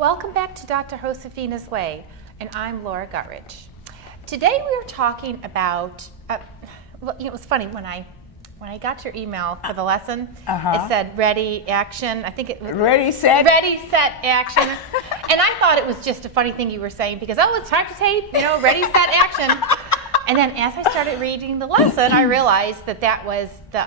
Welcome back to Dr. Josefina's Way, and I'm Laura Guttridge. Today we are talking about, it was funny when I got your email for the lesson, It said ready, action. I think it was ready, set, action. And I thought it was just a funny thing you were saying because, it's time to tape, ready, set, action. And then as I started reading the lesson, I realized that was the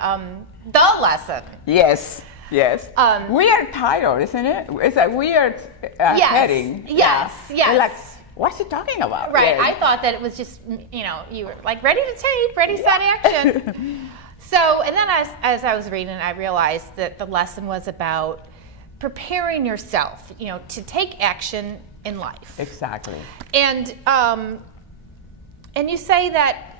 lesson. Yes. Yes. Weird title, isn't it? It's a weird heading. Yes. Yes. Like, what's he talking about? Right. I thought that it was just, you were like ready to tape, ready, set, action. So, and then as I was reading, I realized that the lesson was about preparing yourself, to take action in life. Exactly. And you say that,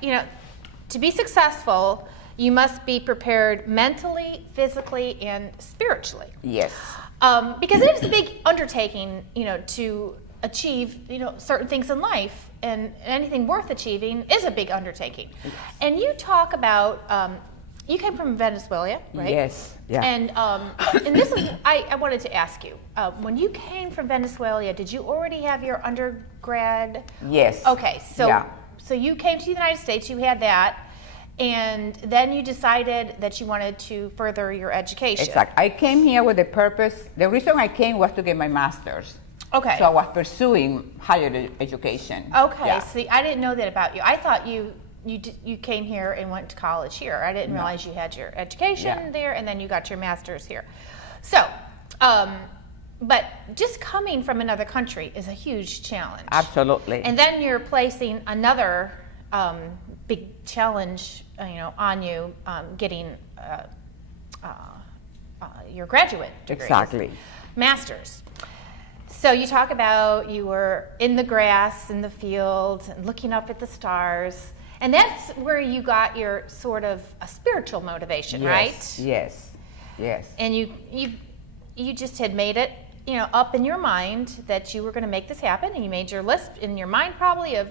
to be successful, you must be prepared mentally, physically, and spiritually. Yes. Because it is a big undertaking, to achieve, certain things in life, and anything worth achieving is a big undertaking. Yes. And you talk about, you came from Venezuela, right? Yes. Yeah. And this is, I wanted to ask you, when you came from Venezuela, did you already have your undergrad? Yes. Okay, so you came to the United States, you had that. And then you decided that you wanted to further your education. Exactly. I came here with the purpose. The reason I came was to get my master's. Okay. So I was pursuing higher education. Okay. Yeah. See, I didn't know that about you. I thought you came here and went to college here. I didn't realize you had your education there, and then you got your master's here. So, but just coming from another country is a huge challenge. Absolutely. And then you're placing another big challenge, on you getting your graduate degree. Exactly. Master's. So you talk about you were in the grass, in the field, and looking up at the stars. And that's where you got your sort of a spiritual motivation, right? Yes. Yes. And you just had made it, up in your mind that you were going to make this happen, and you made your list in your mind probably of,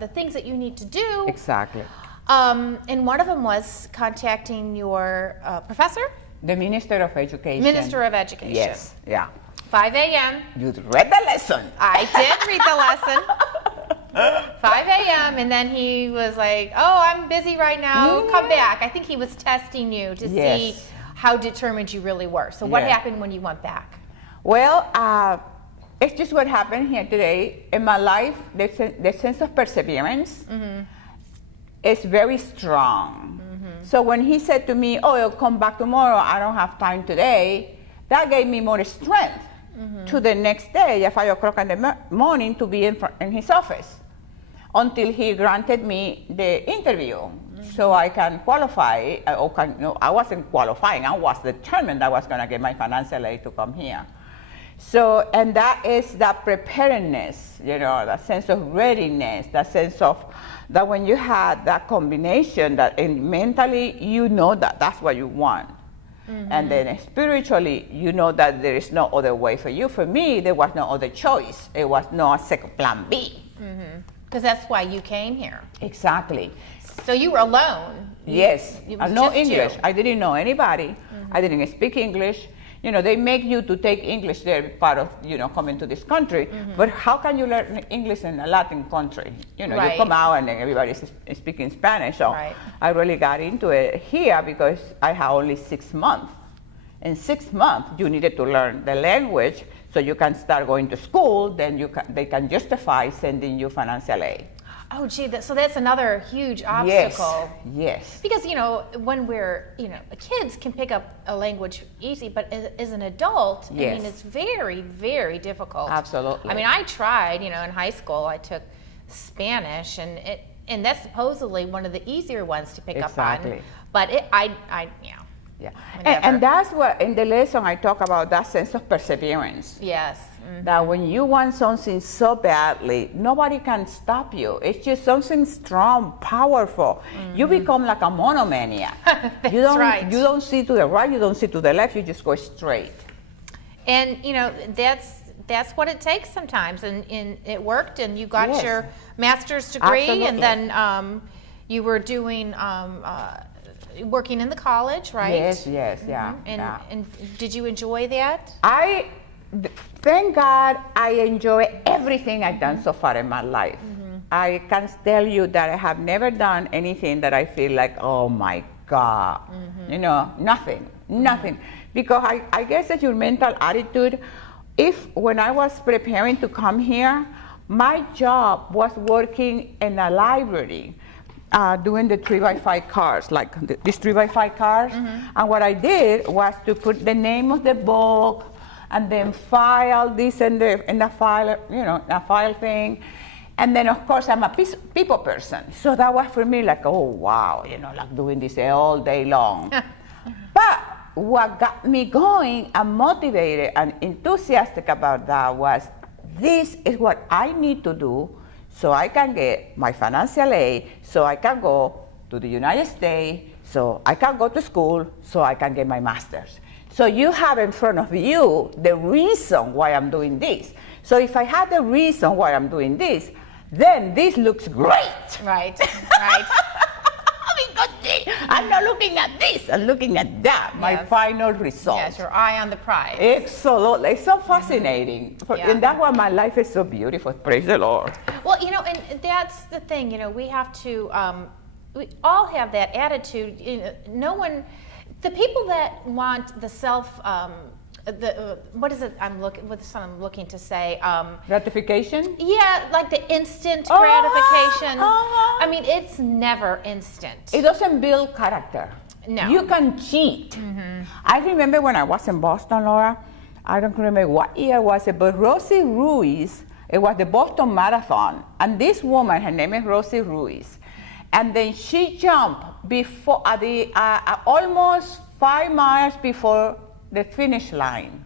the things that you need to do. Exactly. And one of them was contacting your professor? The Minister of Education. Minister of Education. Yes, yeah. 5 a.m. You read the lesson. I did read the lesson. 5 a.m. And then he was like, I'm busy right now. Come back. I think he was testing you to see how determined you really were. So what happened when you went back? Well, it's just what happened here today. In my life, the sense of perseverance is very strong. So when he said to me, you'll come back tomorrow, I don't have time today, that gave me more strength to the next day at 5 o'clock in the morning to be in his office until he granted me the interview. So I can qualify, I wasn't qualifying, I was determined I was gonna get my financial aid to come here. So, and that is that preparedness, that sense of readiness, that sense of that when you had that combination, that mentally that's what you want. And then spiritually, that there is no other way for you. For me, there was no other choice. It was no second plan B. Because that's why you came here. Exactly. So you were alone. Yes. No English. You. I didn't know anybody. I didn't speak English. They make you to take English. They're part of, coming to this country. But how can you learn English in a Latin country? You come out and then everybody's speaking Spanish. So I really got into it here because I had only 6 months. In 6 months, you needed to learn the language so you can start going to school. Then they can justify sending you financial aid. Oh, gee, so that's another huge obstacle. Yes. Because, when we're, kids can pick up a language easy, but as an adult, I mean, it's very, very difficult. Absolutely. I mean, I tried, in high school, I took Spanish, and that's supposedly one of the easier ones to pick up on. But Yeah. And that's what, in the lesson, I talk about that sense of perseverance. Yes. That when you want something so badly, nobody can stop you. It's just something strong, powerful. You become like a monomaniac. That's right. You don't see to the right, you don't see to the left, you just go straight. And, that's what it takes sometimes. And it worked, and you got your master's degree. Absolutely. And then you were doing working in the college, right? Yes, yeah. And did you enjoy that? thank God I enjoy everything I've done so far in my life. I can tell you that I have never done anything that I feel like, oh my God, you know, nothing. Because I guess that's your mental attitude. When I was preparing to come here, my job was working in a library, doing the 3x5 cards, like these 3x5 cards. And what I did was to put the name of the book and then file this in the file, you know, a file thing. And then, of course, I'm a people person. So that was for me like, oh, wow, you know, like doing this all day long. But what got me going and motivated and enthusiastic about that was, this is what I need to do so I can get my financial aid, so I can go to the United States, so I can go to school, so I can get my master's. So you have in front of you the reason why I'm doing this. So if I have the reason why I'm doing this, then this looks great. Right. Because I'm not looking at this, I'm looking at that, my final result. Yes, your eye on the prize. Absolutely. It's so fascinating. And that's why my life is so beautiful. Praise the Lord. Well, you know, and that's the thing, you know, we have to, we all have that attitude. You know, no one, the people that want the self, what is it what's I'm looking to say? Gratification? Yeah, like the instant gratification. I mean, it's never instant. It doesn't build character. No. You can cheat. I remember when I was in Boston, Laura, I don't remember what year was it, but Rosie Ruiz, it was the Boston Marathon, and this woman, her name is Rosie Ruiz, and then she jumped before almost 5 miles before the finish line.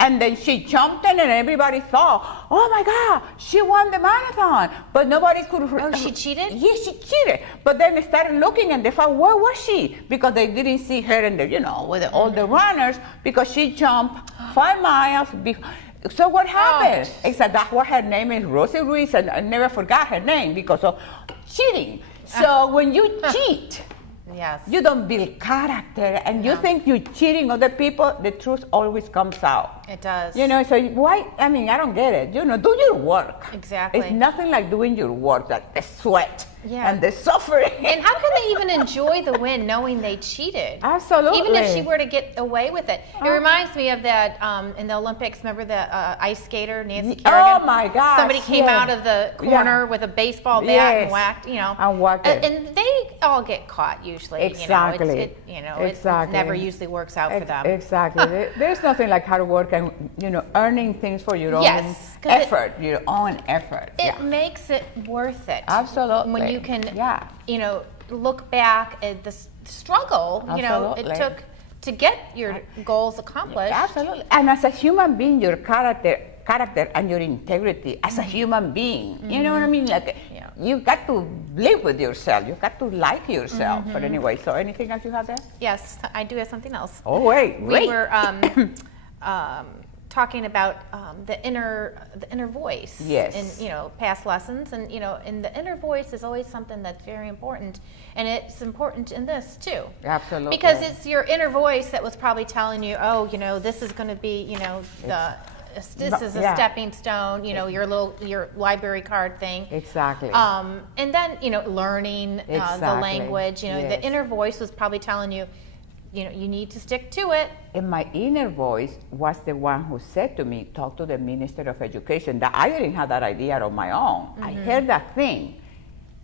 And then she jumped in and everybody thought, oh my God, she won the marathon. But nobody could. Oh, she cheated? Yes, she cheated. But then they started looking and they thought, where was she? Because they didn't see her in the, you know, with all the runners, because she jumped 5 miles before. So what happened? Except that's what her name is, Rosie Ruiz, and I never forgot her name because of cheating. So when you cheat, yes, you don't build character, and you think you're cheating other people, the truth always comes out. It does. You know, so why, I mean, I don't get it. You know, do your work. Exactly. It's nothing like doing your work, like the sweat and the suffering. And how can they even enjoy the win knowing they cheated? Absolutely. Even if she were to get away with it. It reminds me of that in the Olympics, remember the ice skater, Nancy Kerrigan? Oh my gosh. Somebody came out of the corner with a baseball bat and whacked, you know. And whacked it. And they all get caught usually. Exactly. It never usually works out for them. Exactly. There's nothing like hard work and, you know, earning things for your own effort, your own effort. It makes it worth it. Absolutely. When you can, you know, look back at the struggle, you know, it took to get your goals accomplished. Absolutely. And as a human being, your character and your integrity as a human being. You know what I mean? Like, you got to live with yourself. You got to like yourself. But anyway, so anything else you have there? Yes, I do have something else. Oh, wait. We were talking about the inner voice. Yes. In, you know, past lessons, and you know, and the inner voice is always something that's very important, and it's important in this too. Absolutely. Because it's your inner voice that was probably telling you, oh, you know, this is going to be, you know, this is a stepping stone, you know, your library card thing. Exactly. And then, you know, learning the language, you know, the inner voice was probably telling you, you know, you need to stick to it. And my inner voice was the one who said to me, talk to the Minister of Education. That I didn't have that idea on my own. I heard that thing,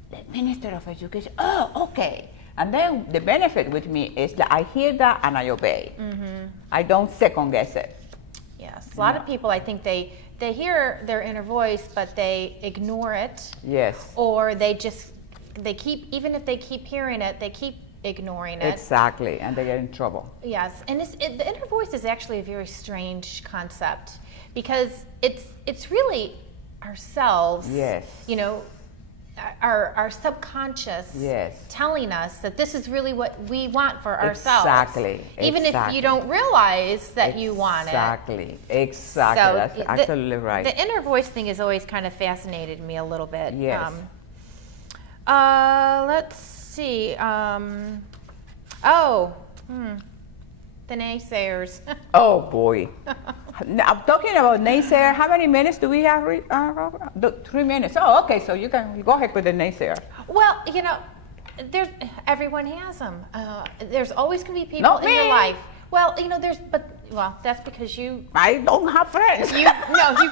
the Minister of Education, oh, okay. And then the benefit with me is that I hear that and I obey. I don't second guess it. Yes, a lot of people, I think they hear their inner voice, but they ignore it. Yes. Or they keep, even if they keep hearing it, they keep ignoring it. Exactly, and they get in trouble. Yes, and the inner voice is actually a very strange concept, because it's really ourselves. Yes. You know, our subconscious telling us that this is really what we want for ourselves. Exactly. Even if you don't realize that you want it. Exactly. So that's absolutely right. The inner voice thing has always kind of fascinated me a little bit. Yes. Let's see. The naysayers. Oh boy. I'm talking about naysayer. How many minutes do we have, Robert? 3 minutes. Oh, okay. So you can go ahead with the naysayer. Well, you know, everyone has them. There's always going to be people Not in your me. life. Well, you know, that's because I don't have friends. you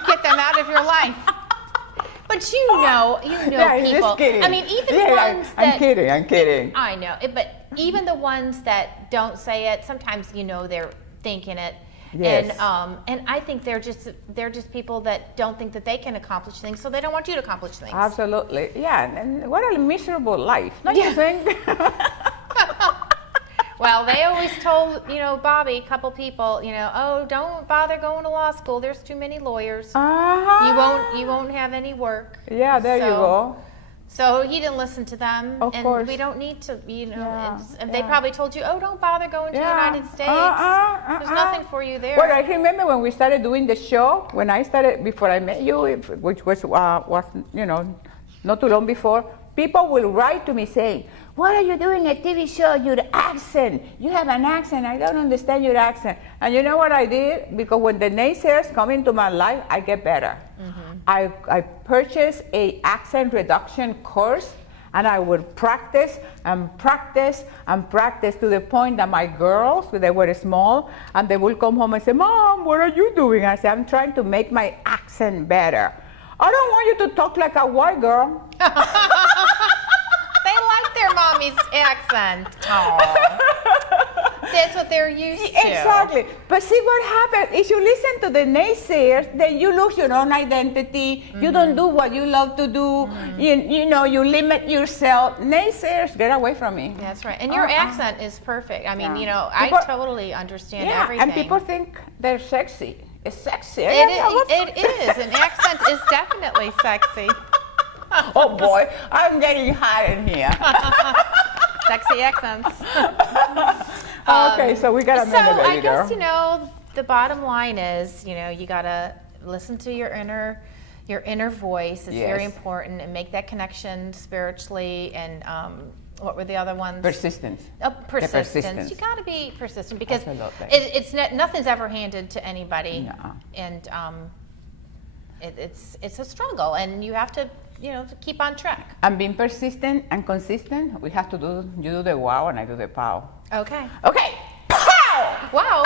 get them out of your life. But you know Yeah, I'm people. just kidding. I mean, even Yeah, ones that I'm kidding. I know, but even the ones that don't say it, sometimes they're thinking it. Yes. And I think they're just people that don't think that they can accomplish things, so they don't want you to accomplish things. Absolutely. Yeah. And what a miserable life. Don't you think? Well, they always told, Bobby, a couple people, oh, don't bother going to law school. There's too many lawyers. Uh-huh. You won't have any work. Yeah, there you go. So he didn't listen to them. Of and course. we don't need to, Yeah, and they probably told you, oh, don't bother going to the United States. There's nothing for you there. Well, I remember when we started doing the show, when I started, before I met you, which was not too long before, people will write to me saying, what are you doing a TV show? Your accent. You have an accent. I don't understand your accent. And you know what I did? Because when the naysayers come into my life, I get better. Mm-hmm. I purchased a accent reduction course, and I would practice and practice and practice to the point that my girls, they were small, and they would come home and say, Mom, what are you doing? I said, I'm trying to make my accent better. I don't want you to talk like a white girl. They like their mommy's accent. That's what they're used to. Exactly. But see what happens if you listen to the naysayers, then you lose your own identity. Mm-hmm. You don't do what you love to do. Mm-hmm. You limit yourself. Naysayers, get away from me. That's right. And your accent is perfect. I mean, people, I totally understand everything. And people think they're sexy. It's sexy. It is. An accent is definitely sexy. Oh boy, I'm getting hot in here. Sexy accents. Okay, so we got a minute, baby girl. So I guess, the bottom line is, you got to listen to your inner voice. It's very important, and make that connection spiritually. And what were the other ones? Persistence. Persistence. You got to be persistent, because nothing's ever handed to anybody. No. And it's a struggle, and you have to to keep on track. And being persistent and consistent, we have to you do the wow and I do the pow. Okay. Okay. Pow! Wow.